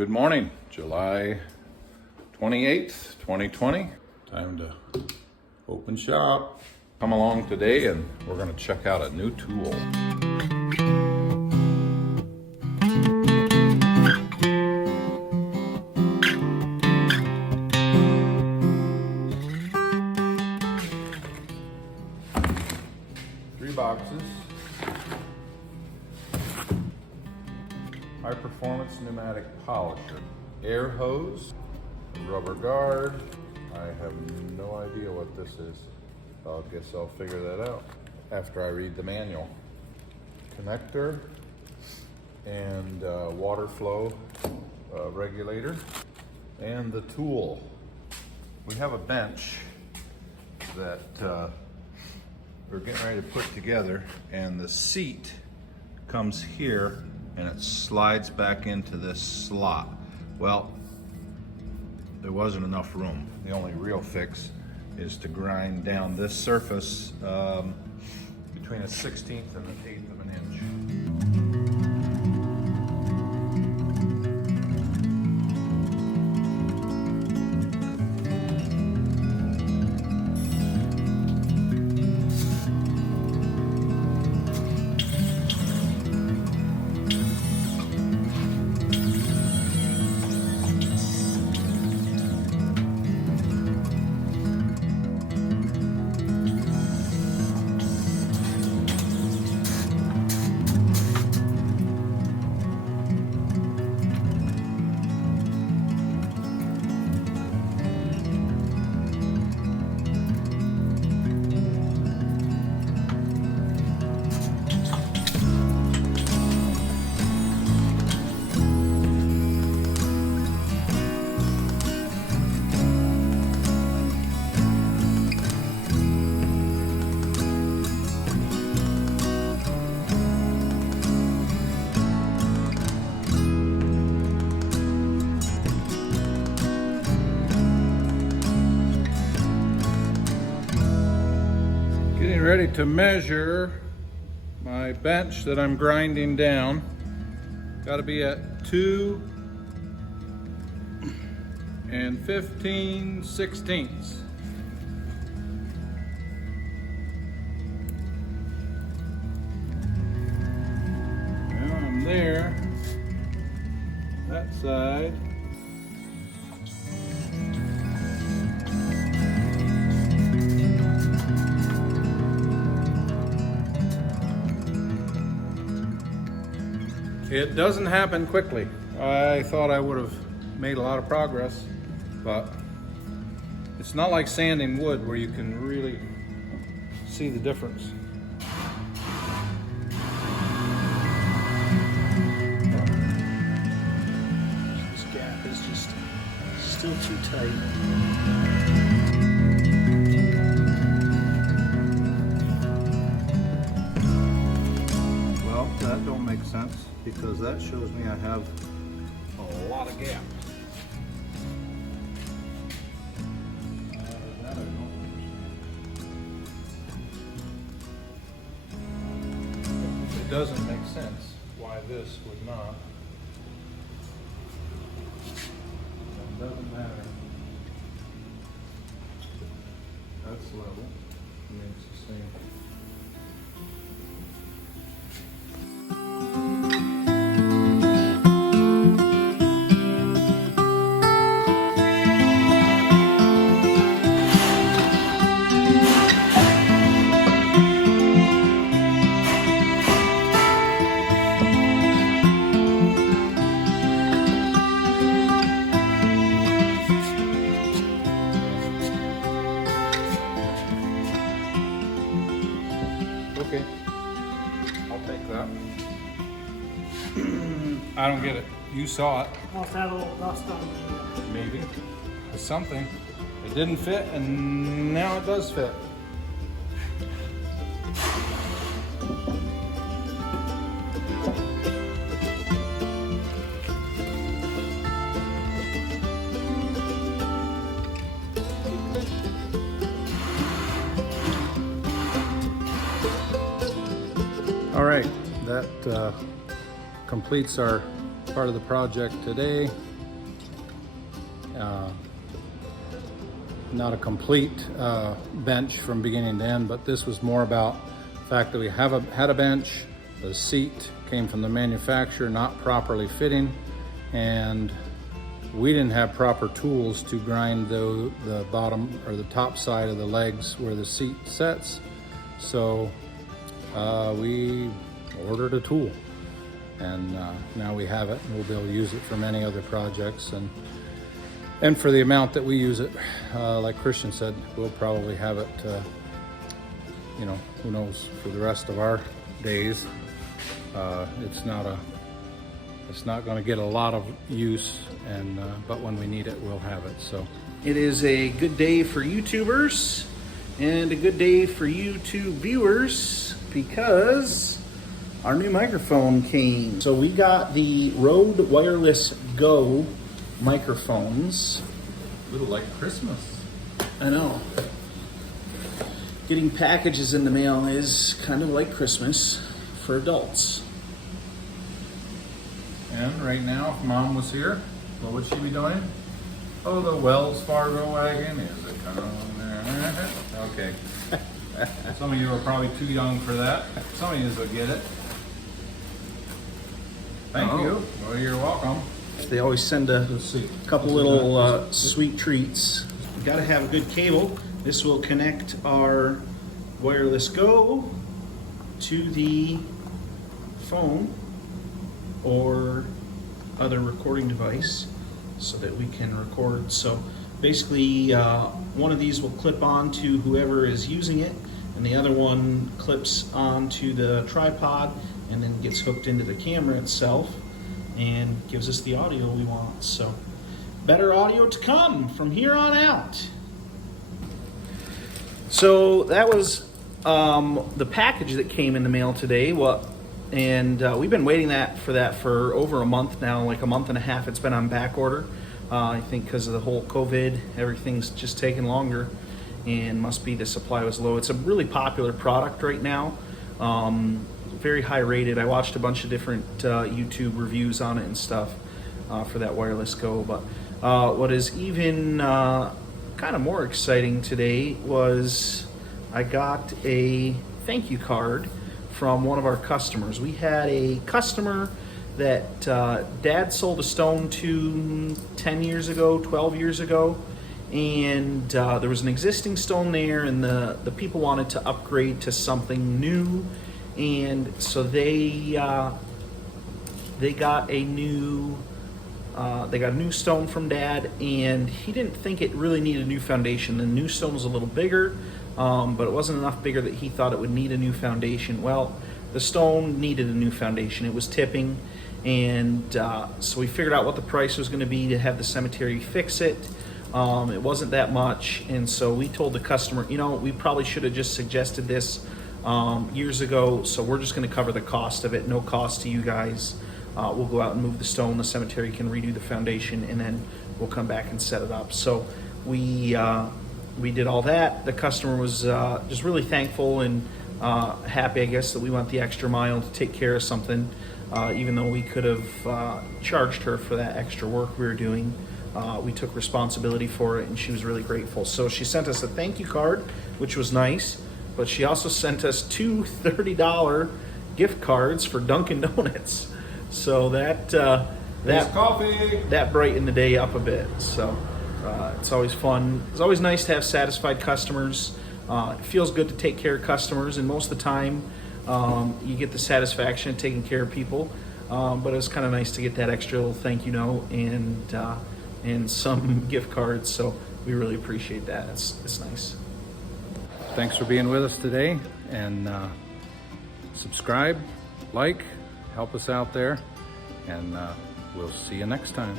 Good morning, July 28th, 2020. Time to open shop. Come along today and we're going to check out a new tool. Three boxes. High performance pneumatic polisher, air hose, rubber guard. I have no idea what this is. I guess I'll figure that out after I read the manual. Connector and water flow regulator and the tool. We have a bench that we're getting ready to put together, and the seat comes here and it slides back into this slot. Well, there wasn't enough room. The only real fix is to grind down this surface between a 16th and an 1/8 of an inch. Getting ready to measure my bench that I'm grinding down. Got to be at 2 15/16. Well, I'm there. That side. It doesn't happen quickly. I thought I would have made a lot of progress, but it's not like sanding wood where you can really see the difference. This gap is just still too tight. Well, that don't make sense, because that shows me I have a lot of gap. That I don't understand. It doesn't make sense why this would not. It doesn't matter. That's level. I mean, it's the same. Okay, I'll take that. I don't get it. You saw it. Must have a little dust on the Maybe. It's something. It didn't fit, and now it does fit. All right, that completes our part of the project today. Not a complete bench from beginning to end, but this was more about the fact that we had a bench. The seat came from the manufacturer, not properly fitting, and we didn't have proper tools to grind the bottom or the top side of the legs where the seat sets. So we ordered a tool, and now we have it, and we'll be able to use it for many other projects. And for the amount that we use it, like Christian said, we'll probably have it, you know, who knows, for the rest of our days. It's not going to get a lot of use, but when we need it, we'll have it. So It is a good day for YouTubers and a good day for YouTube viewers because our new microphone came. So we got the Rode Wireless Go microphones. a little like Christmas. I know. Getting packages in the mail is kind of like Christmas for adults. And right now, if Mom was here, what would she be doing? Oh, the Wells Fargo wagon is a coming there. Okay. Some of you are probably too young for that. Some of you will get it. Thank you. Well, you're welcome. They always send a couple little sweet treats. We gotta have a good cable. This will connect our Wireless Go to the phone or other recording device so that we can record. So basically one of these will clip on to whoever is using it, and the other one clips onto the tripod and then gets hooked into the camera itself and gives us the audio we want. So better audio to come from here on out. So that was the package that came in the mail today. And we've been waiting for that for over a month now, like a month and a half. It's been on back order. I think because of the whole COVID, everything's just taking longer, and must be the supply was low. It's a really popular product right now. Very high rated. I watched a bunch of different YouTube reviews on it and stuff for that Wireless Go. But what is even kind of more exciting today was I got a thank you card from one of our customers. We had a customer that Dad sold a stone to 10 years ago, 12 years ago, and there was an existing stone there, and the people wanted to upgrade to something new, and so they got a new stone from Dad, and he didn't think it really needed a new foundation. The new stone was a little bigger, but it wasn't enough bigger that he thought it would need a new foundation. Well, the stone needed a new foundation. It was tipping, and so we figured out what the price was going to be to have the cemetery fix it. It wasn't that much, and so we told the customer, you know, we probably should have just suggested this years ago, so we're just going to cover the cost of it, no cost to you guys. We'll go out and move the stone, the cemetery can redo the foundation, and then we'll come back and set it up. So we did all that. The customer was just really thankful and happy, I guess, that we went the extra mile to take care of something, even though we could have charged her for that extra work we were doing. We took responsibility for it, and she was really grateful. So she sent us a thank you card, which was nice, but she also sent us two $30 gift cards for Dunkin' Donuts. So that brightened the day up a bit. So it's always fun. It's always nice to have satisfied customers. It feels good to take care of customers, and most of the time you get the satisfaction of taking care of people. But it was kind of nice to get that extra little thank you note and some gift cards. So we really appreciate that. It's nice. Thanks for being with us today, and subscribe, like, help us out there, and we'll see you next time.